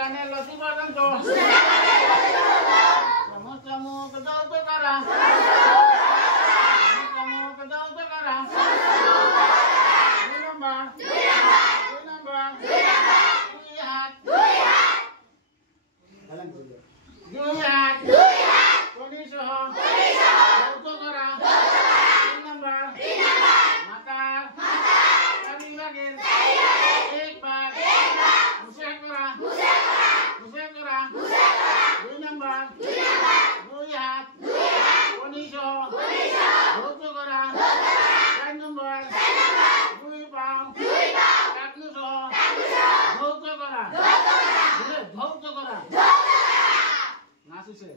কানে লতি পর্যন্ত চামচ চামচ দাও তো কারা চামচ দাও তো কারা 2 নম্বর 2 নম্বর 2 হাত 2 হাত কোনি সহ দাও তো কারা 3 নম্বর মাথা চারি ভাগের এক ভাগ মুছে করা 2 নম্বর 2 হাত কোনি সহ ধৌত করা 4 নম্বর 2 পা টাকলু সহ ধৌত করা নাচিছে